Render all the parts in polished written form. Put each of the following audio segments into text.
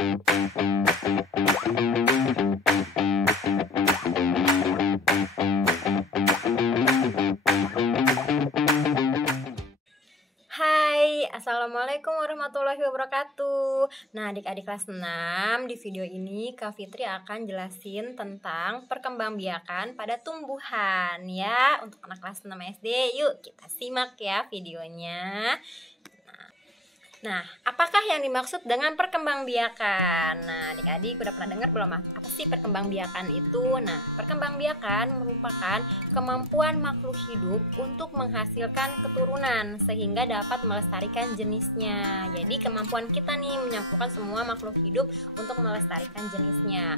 Hai, Assalamualaikum warahmatullahi wabarakatuh. Nah, adik-adik kelas 6, di video ini Kak Fitri akan jelasin tentang perkembangbiakan pada tumbuhan ya. Untuk anak kelas 6 SD, yuk kita simak ya videonya. Nah, apakah yang dimaksud dengan perkembangbiakan? Nah, adik-adik udah pernah dengar belum apa sih perkembangbiakan itu? Nah, perkembangbiakan merupakan kemampuan makhluk hidup untuk menghasilkan keturunan sehingga dapat melestarikan jenisnya. Jadi, kemampuan kita nih menyatukan semua makhluk hidup untuk melestarikan jenisnya.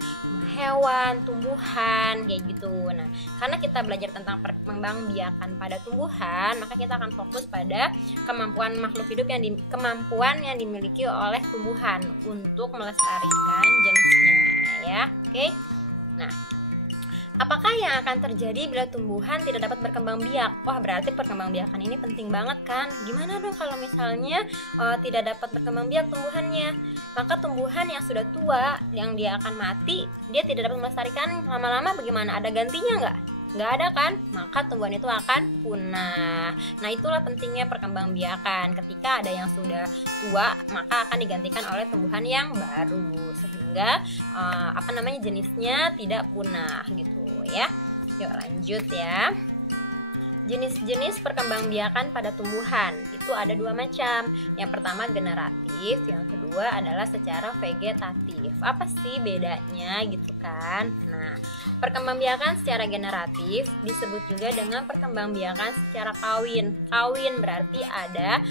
Hewan, tumbuhan, kayak gitu. Nah, karena kita belajar tentang perkembangbiakan pada tumbuhan, maka kita akan fokus pada kemampuan makhluk hidup yang dimiliki oleh tumbuhan untuk melestarikan jenisnya ya. Oke. Nah, apakah yang akan terjadi bila tumbuhan tidak dapat berkembang biak? Wah, berarti perkembangbiakan ini penting banget kan? Gimana dong kalau misalnya tidak dapat berkembang biak tumbuhannya? Maka tumbuhan yang sudah tua, yang dia akan mati, dia tidak dapat melestarikan, lama-lama bagaimana? Ada gantinya nggak? Nggak ada kan? Maka tumbuhan itu akan punah. Nah, itulah pentingnya perkembangbiakan. Ketika ada yang sudah tua, maka akan digantikan oleh tumbuhan yang baru sehingga jenisnya tidak punah gitu ya. Yuk lanjut ya. Jenis-jenis perkembangbiakan pada tumbuhan itu ada dua macam. Yang pertama generatif, yang kedua adalah secara vegetatif. Apa sih bedanya gitu kan? Nah, perkembangbiakan secara generatif disebut juga dengan perkembangbiakan secara kawin. Kawin berarti ada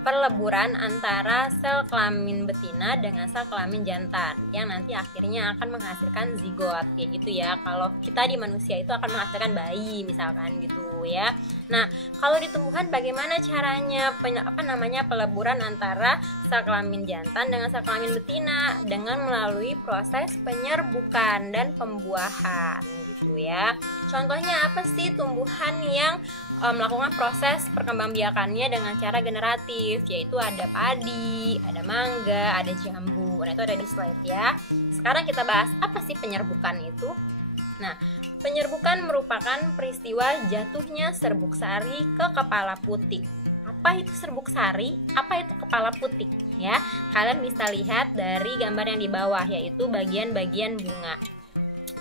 perleburan antara sel kelamin betina dengan sel kelamin jantan yang nanti akhirnya akan menghasilkan zigot kayak gitu ya. Kalau kita di manusia itu akan menghasilkan bayi misalkan gitu ya. Nah, kalau di tumbuhan bagaimana caranya peleburan antara sel kelamin jantan dengan sel kelamin betina? Dengan melalui proses penyerbukan dan pembuahan gitu ya. Contohnya apa sih tumbuhan yang melakukan proses perkembangbiakannya dengan cara generatif, yaitu ada padi, ada mangga, ada jambu. Nah, itu ada di slide ya. Sekarang kita bahas apa sih penyerbukan itu. Nah, penyerbukan merupakan peristiwa jatuhnya serbuk sari ke kepala putik. Apa itu serbuk sari? Apa itu kepala putik? Ya, kalian bisa lihat dari gambar yang di bawah, yaitu bagian-bagian bunga.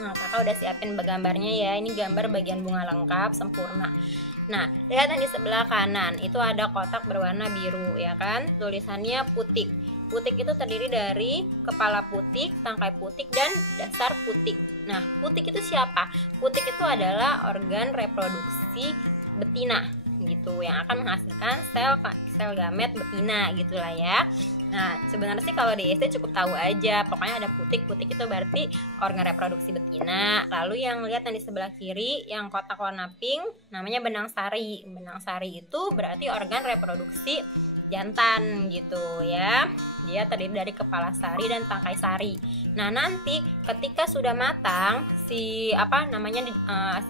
Nah, kakak udah siapin gambarnya ya. Ini gambar bagian bunga lengkap, sempurna. Nah, lihat yang di sebelah kanan, itu ada kotak berwarna biru ya kan, tulisannya putik. Putik itu terdiri dari kepala putik, tangkai putik, dan dasar putik. Nah, putik itu siapa? Putik itu adalah organ reproduksi betina gitu, yang akan menghasilkan sel gamet betina gitulah ya. Nah, sebenarnya sih kalau di SD cukup tahu aja, pokoknya ada putik itu berarti organ reproduksi betina. Lalu yang lihat yang di sebelah kiri, yang kotak warna pink, namanya benang sari. Benang sari itu berarti organ reproduksi jantan gitu ya. Dia terdiri dari kepala sari dan tangkai sari. Nah, nanti ketika sudah matang si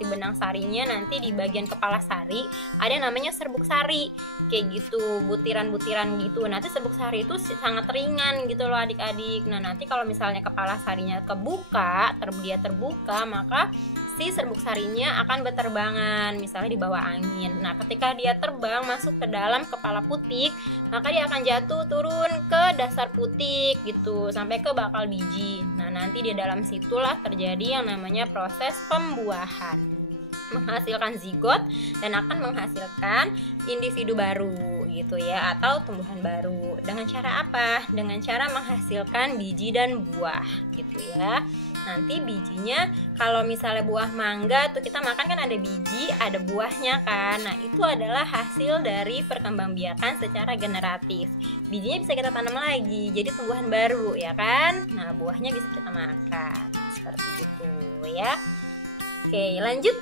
benang sarinya, nanti di bagian kepala sari ada yang namanya serbuk sari. Kayak gitu, butiran-butiran gitu. Nanti serbuk sari itu sangat ringan gitu loh adik-adik. Nah, nanti kalau misalnya kepala sarinya dia terbuka, maka si serbuk sarinya akan berterbangan misalnya di bawah angin. Nah, ketika dia terbang masuk ke dalam kepala putik, maka dia akan jatuh turun ke dasar putik gitu sampai ke bakal biji. Nah, nanti di dalam situlah terjadi yang namanya proses pembuahan, menghasilkan zigot dan akan menghasilkan individu baru gitu ya, atau tumbuhan baru. Dengan cara apa? Dengan cara menghasilkan biji dan buah gitu ya. Nanti bijinya, kalau misalnya buah mangga tuh kita makan kan ada biji, ada buahnya kan. Nah, itu adalah hasil dari perkembangbiakan secara generatif. Bijinya bisa kita tanam lagi jadi tumbuhan baru ya kan. Nah, buahnya bisa kita makan seperti itu ya. Oke, lanjut.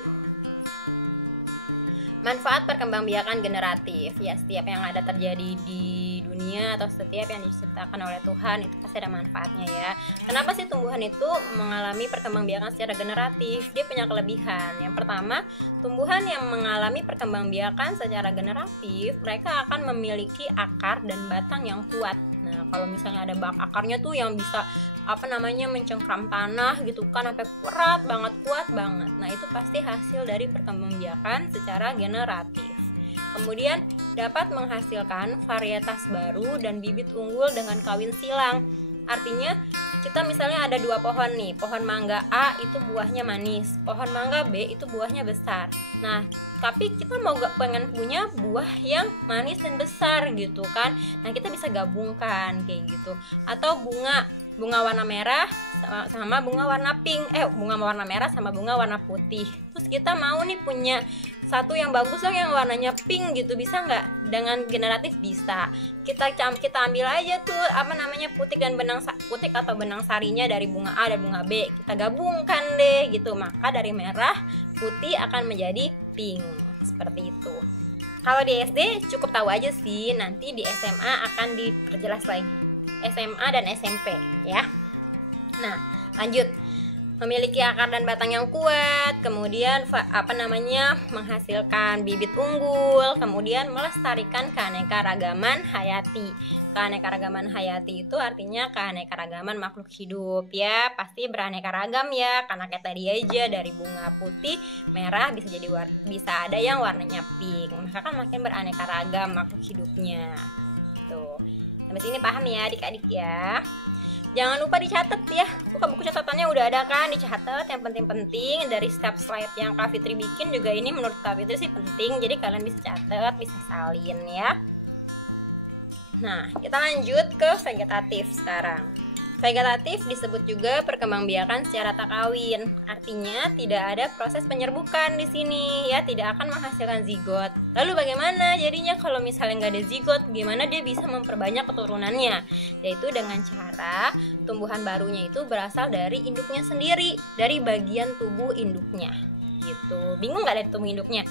Manfaat perkembangbiakan generatif, ya setiap yang ada terjadi di dunia atau setiap yang diciptakan oleh Tuhan itu pasti ada manfaatnya ya. Kenapa sih tumbuhan itu mengalami perkembangbiakan secara generatif? Dia punya kelebihan. Yang pertama, tumbuhan yang mengalami perkembangbiakan secara generatif, mereka akan memiliki akar dan batang yang kuat Nah, kalau misalnya ada bak akarnya tuh yang bisa mencengkram tanah gitu kan sampai erat banget, kuat banget. Nah, itu pasti hasil dari perkembangbiakan secara generatif. Kemudian dapat menghasilkan varietas baru dan bibit unggul dengan kawin silang. Artinya kita misalnya ada 2 pohon nih, pohon mangga A itu buahnya manis, pohon mangga B itu buahnya besar. Nah, tapi kita pengen punya buah yang manis dan besar gitu kan. Nah, kita bisa gabungkan kayak gitu. Atau bunga warna merah sama bunga warna pink, bunga warna merah sama bunga warna putih. Terus kita mau nih punya satu yang bagus dong yang warnanya pink gitu, bisa nggak? Dengan generatif bisa. Kita ambil aja tuh putik dan putik atau benang sarinya dari bunga A dan bunga B, kita gabungkan deh gitu, maka dari merah putih akan menjadi pink seperti itu. Kalau di SD cukup tahu aja sih, nanti di SMA akan diperjelas lagi, SMA dan SMP ya. Nah, lanjut. Memiliki akar dan batang yang kuat, kemudian menghasilkan bibit unggul, kemudian melestarikan keanekaragaman hayati. Keanekaragaman hayati itu artinya keanekaragaman makhluk hidup ya, pasti beraneka ragam ya, karena kayak tadi aja dari bunga putih, merah bisa ada yang warnanya pink, maka kan makin beraneka ragam makhluk hidupnya. Tuh. Sampai sini paham ya adik-adik ya. Jangan lupa dicatat ya, buka buku catatannya udah ada kan, dicatat yang penting-penting dari setiap slide yang Kak Fitri bikin juga. Ini menurut Kak Fitri sih penting, jadi kalian bisa catat, bisa salin ya. Nah, kita lanjut ke vegetatif sekarang. Vegetatif disebut juga perkembangbiakan secara tak kawin. Artinya tidak ada proses penyerbukan di sini ya, tidak akan menghasilkan zigot. Lalu bagaimana jadinya kalau misalnya nggak ada zigot? Gimana dia bisa memperbanyak keturunannya? Yaitu dengan cara tumbuhan barunya itu berasal dari induknya sendiri, dari bagian tubuh induknya gitu. Bingung nggak dari tubuh induknya?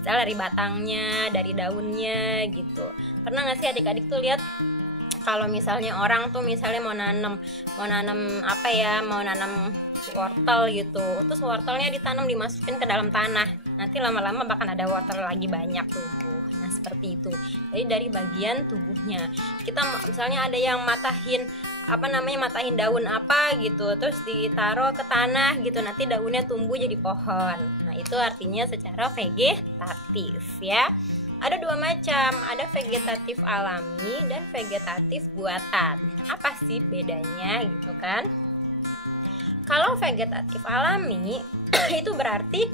Misalnya dari batangnya, dari daunnya gitu. Pernah nggak sih adik-adik tuh lihat kalau misalnya orang tuh misalnya mau nanam wortel gitu, terus wortelnya dimasukin ke dalam tanah, nanti lama-lama bahkan ada wortel lagi banyak tumbuh. Nah, seperti itu. Jadi dari bagian tubuhnya kita misalnya ada yang matahin daun apa gitu, terus ditaruh ke tanah gitu, nanti daunnya tumbuh jadi pohon. Nah, itu artinya secara vegetatif ya. Ada 2 macam, ada vegetatif alami dan vegetatif buatan. Apa sih bedanya gitu kan? Kalau vegetatif alami itu berarti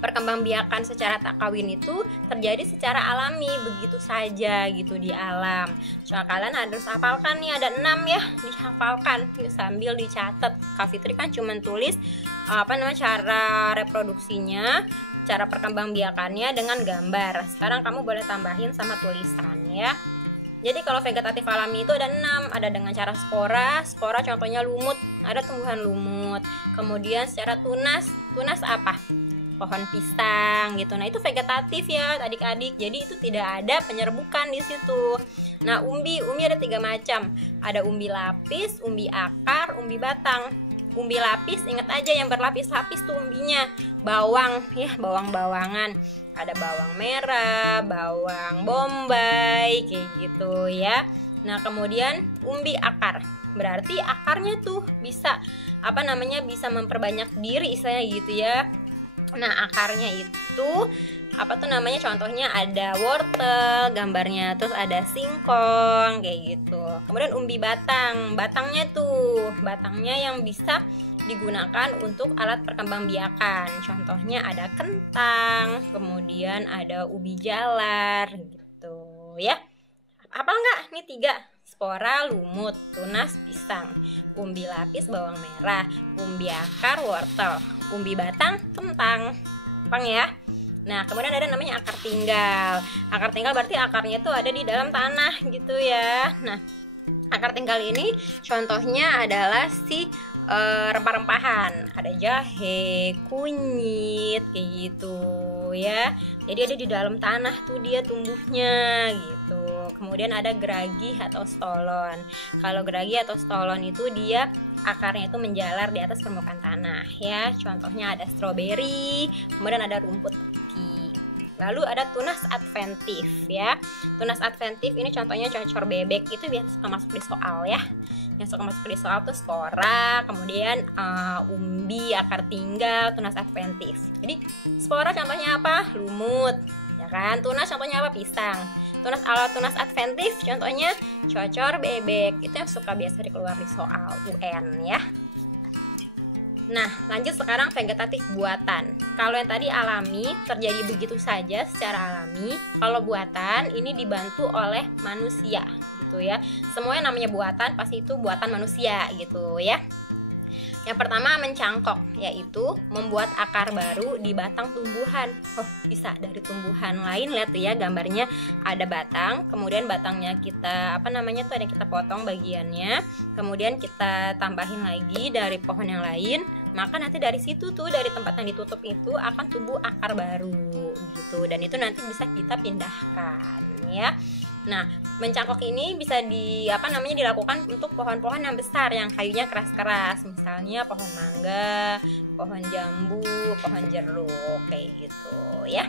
perkembangbiakan secara tak kawin itu terjadi secara alami begitu saja gitu di alam. Soal kalian harus hafalkan nih, ada 6 ya, dihafalkan sambil dicatat. Kak Fitri kan cuma tulis cara reproduksinya, cara perkembangbiakannya dengan gambar. Sekarang kamu boleh tambahin sama tulisan ya. Jadi kalau vegetatif alami itu ada 6, ada dengan cara spora contohnya lumut, ada tumbuhan lumut. Kemudian secara tunas apa? Pohon pisang gitu. Nah, itu vegetatif ya adik-adik. Jadi itu tidak ada penyerbukan di situ. Nah, umbi ada 3 macam. Ada umbi lapis, umbi akar, umbi batang. Umbi lapis, ingat aja yang berlapis-lapis tuh umbinya. Bawang ya, bawang-bawangan. Ada bawang merah, bawang bombay kayak gitu ya. Nah, kemudian umbi akar. Berarti akarnya tuh bisa bisa memperbanyak diri istilahnya gitu ya. Nah, akarnya itu contohnya ada wortel gambarnya, terus ada singkong kayak gitu. Kemudian umbi batangnya yang bisa digunakan untuk alat perkembangbiakan, contohnya ada kentang, kemudian ada ubi jalar gitu ya. Apa enggak? Ini 3, spora lumut, tunas pisang, umbi lapis bawang merah, umbi akar wortel, umbi batang kentang. Gampang ya. Nah, kemudian ada namanya akar tinggal. Akar tinggal berarti akarnya itu ada di dalam tanah gitu ya. Nah, akar tinggal ini contohnya adalah rempah-rempahan, ada jahe, kunyit kayak gitu ya. Jadi ada di dalam tanah tuh dia tumbuhnya gitu. Kemudian ada geragi atau stolon. Kalau geragi atau stolon itu dia akarnya itu menjalar di atas permukaan tanah ya. Contohnya ada stroberi, kemudian ada rumput teki. Lalu ada tunas adventif ya. Tunas adventif ini contohnya cocor bebek, itu biasa suka masuk di soal ya. Yang suka masuk di soal tuh spora, kemudian umbi, akar tinggal, tunas adventif. Jadi spora contohnya apa? Lumut, ya kan? Tunas contohnya apa? Pisang. Tunas adventif contohnya cocor bebek. Itu yang suka biasa dikeluar di soal UN ya. Nah, lanjut sekarang vegetatif buatan. Kalau yang tadi alami, terjadi begitu saja secara alami. Kalau buatan ini dibantu oleh manusia gitu ya. Semua yang namanya buatan pasti itu buatan manusia gitu ya. Yang pertama mencangkok, yaitu membuat akar baru di batang tumbuhan. Oh, bisa dari tumbuhan lain. Lihat tuh ya gambarnya, ada batang, kemudian batangnya kita tuh ada kita potong bagiannya, kemudian kita tambahin lagi dari pohon yang lain, maka nanti dari situ tuh, dari tempat yang ditutup itu akan tumbuh akar baru gitu, dan itu nanti bisa kita pindahkan ya. Nah, mencangkok ini bisa dilakukan untuk pohon-pohon yang besar yang kayunya keras-keras, misalnya pohon mangga, pohon jambu, pohon jeruk kayak gitu ya.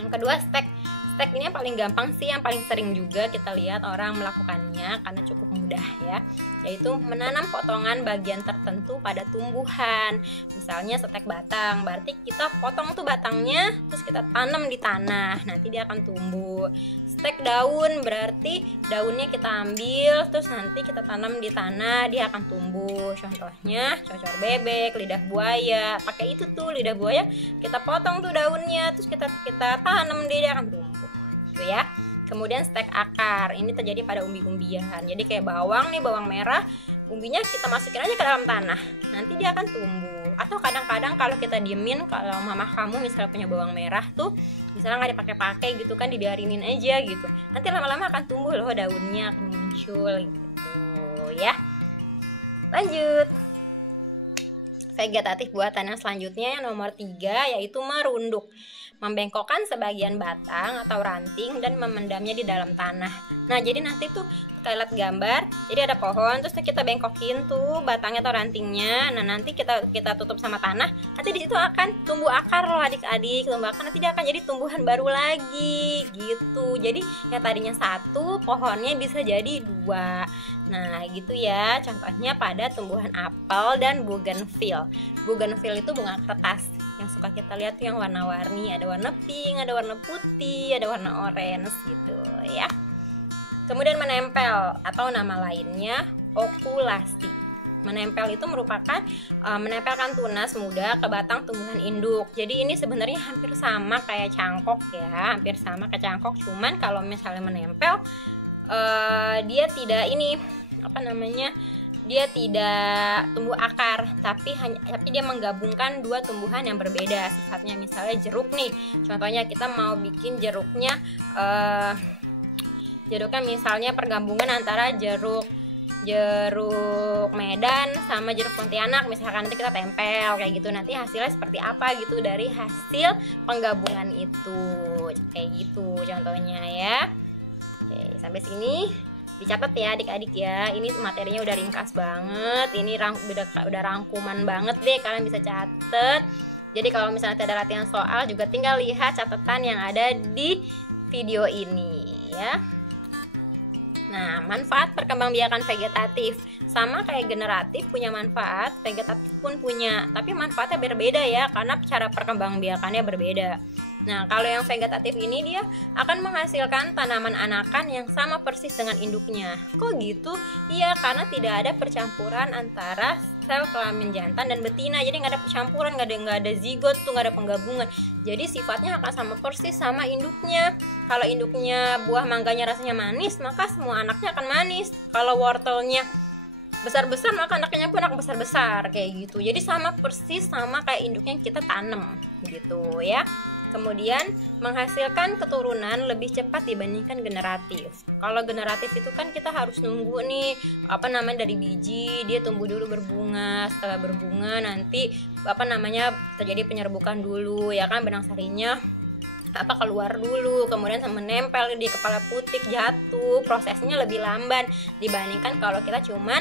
Yang kedua stek. Stek ini yang paling gampang sih, yang paling sering juga kita lihat orang melakukannya karena cukup mudah ya, yaitu menanam potongan bagian tertentu pada tumbuhan. Misalnya stek batang, berarti kita potong tuh batangnya, terus kita tanam di tanah, nanti dia akan tumbuh. Stek daun, berarti daunnya kita ambil, terus nanti kita tanam di tanah, dia akan tumbuh. Contohnya cocor bebek, lidah buaya, pakai itu tuh lidah buaya, kita potong tuh daunnya, terus kita tanam, dia akan tumbuh gitu ya. Kemudian stek akar, ini terjadi pada umbi-umbian. Jadi kayak bawang nih, bawang merah, umbinya kita masukin aja ke dalam tanah, nanti dia akan tumbuh. Atau kadang-kadang kalau kita diemin, kalau mamah kamu misalnya punya bawang merah tuh, misalnya nggak dipakai-pakai gitu kan, dibiarinin aja gitu, nanti lama-lama akan tumbuh loh, daunnya akan muncul gitu ya. Lanjut, vegetatif buatan yang selanjutnya yang nomor 3, yaitu merunduk. Membengkokkan sebagian batang atau ranting dan memendamnya di dalam tanah. Nah, jadi nanti tuh kita lihat gambar, jadi ada pohon, terus kita bengkokin tuh batangnya atau rantingnya. Nah, nanti kita tutup sama tanah, nanti di situ akan tumbuh akar loh adik-adik, tumbuh akar, nanti dia akan jadi tumbuhan baru lagi gitu. Jadi yang tadinya 1 pohonnya bisa jadi 2. Nah, gitu ya. Contohnya pada tumbuhan apel dan bougainville. Bougainville itu bunga kertas yang suka kita lihat tuh yang warna-warni, ada warna pink, ada warna putih, ada warna orange gitu ya. Kemudian menempel atau nama lainnya okulasi. Menempel itu merupakan menempelkan tunas muda ke batang tumbuhan induk. Jadi ini sebenarnya hampir sama kayak cangkok ya, hampir sama kayak cangkok, cuman kalau misalnya menempel dia tidak dia tidak tumbuh akar, tapi dia menggabungkan 2 tumbuhan yang berbeda sifatnya. Misalnya jeruk nih, contohnya kita mau bikin jeruknya misalnya pergabungan antara jeruk Medan sama jeruk Pontianak, misalkan nanti kita tempel kayak gitu, nanti hasilnya seperti apa gitu dari hasil penggabungan itu, kayak gitu contohnya ya. Oke, sampai sini dicatat ya adik-adik ya, ini materinya udah ringkas banget, ini udah rangkuman banget deh, kalian bisa catet. Jadi kalau misalnya ada latihan soal juga tinggal lihat catatan yang ada di video ini ya. Nah, manfaat perkembangbiakan vegetatif sama kayak generatif punya manfaat, vegetatif pun punya, tapi manfaatnya berbeda ya, karena cara perkembangbiakannya berbeda. Nah, kalau yang vegetatif ini dia akan menghasilkan tanaman anakan yang sama persis dengan induknya. Kok gitu? Iya, karena tidak ada percampuran antara sel kelamin jantan dan betina. Jadi nggak ada percampuran, nggak ada zigot tuh, nggak ada penggabungan. Jadi sifatnya akan sama persis sama induknya. Kalau induknya buah mangganya rasanya manis, maka semua anaknya akan manis. Kalau wortelnya besar-besar, maka anaknya pun akan besar-besar kayak gitu. Jadi sama persis sama kayak induknya yang kita tanam gitu ya. Kemudian menghasilkan keturunan lebih cepat dibandingkan generatif. Kalau generatif itu kan kita harus nunggu nih dari biji dia tumbuh dulu berbunga, setelah berbunga nanti terjadi penyerbukan dulu ya kan, benang sarinya keluar dulu, kemudian menempel di kepala putik, jatuh, prosesnya lebih lamban dibandingkan kalau kita cuman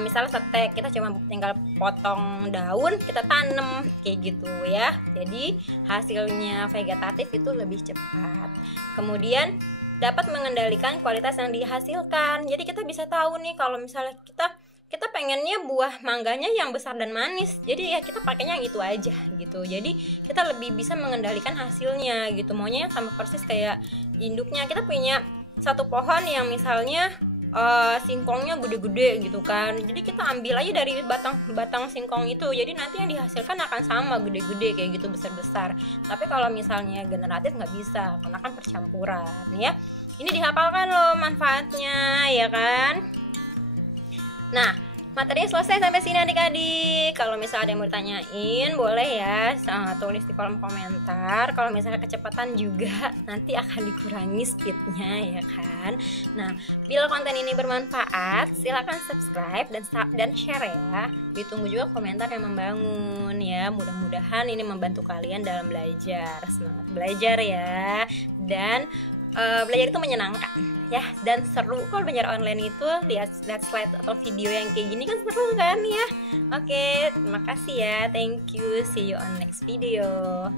misalnya setek, kita cuma tinggal potong daun, kita tanam kayak gitu ya. Jadi hasilnya vegetatif itu lebih cepat. Kemudian dapat mengendalikan kualitas yang dihasilkan. Jadi kita bisa tahu nih kalau misalnya kita pengennya buah mangganya yang besar dan manis, jadi ya kita pakainya yang itu aja gitu. Jadi kita lebih bisa mengendalikan hasilnya gitu, maunya yang sama persis kayak induknya. Kita punya satu pohon yang misalnya singkongnya gede-gede gitu kan, jadi kita ambil aja dari batang singkong itu, jadi nanti yang dihasilkan akan sama gede-gede kayak gitu, besar-besar. Tapi kalau misalnya generatif nggak bisa karena kan percampuran ya. Ini dihafalkan loh manfaatnya ya kan. Nah, materinya selesai sampai sini adik-adik. Kalau misalnya ada yang mau ditanyain, boleh ya tulis di kolom komentar. Kalau misalnya kecepatan juga, nanti akan dikurangi speednya ya kan. Nah, bila konten ini bermanfaat, silahkan subscribe dan share ya. Ditunggu juga komentar yang membangun ya. Mudah-mudahan ini membantu kalian dalam belajar. Semangat belajar ya. Dan belajar itu menyenangkan ya, dan seru. Kalau belajar online itu lihat slide atau video yang kayak gini kan seru kan ya. Oke, terima kasih ya, thank you, see you on next video.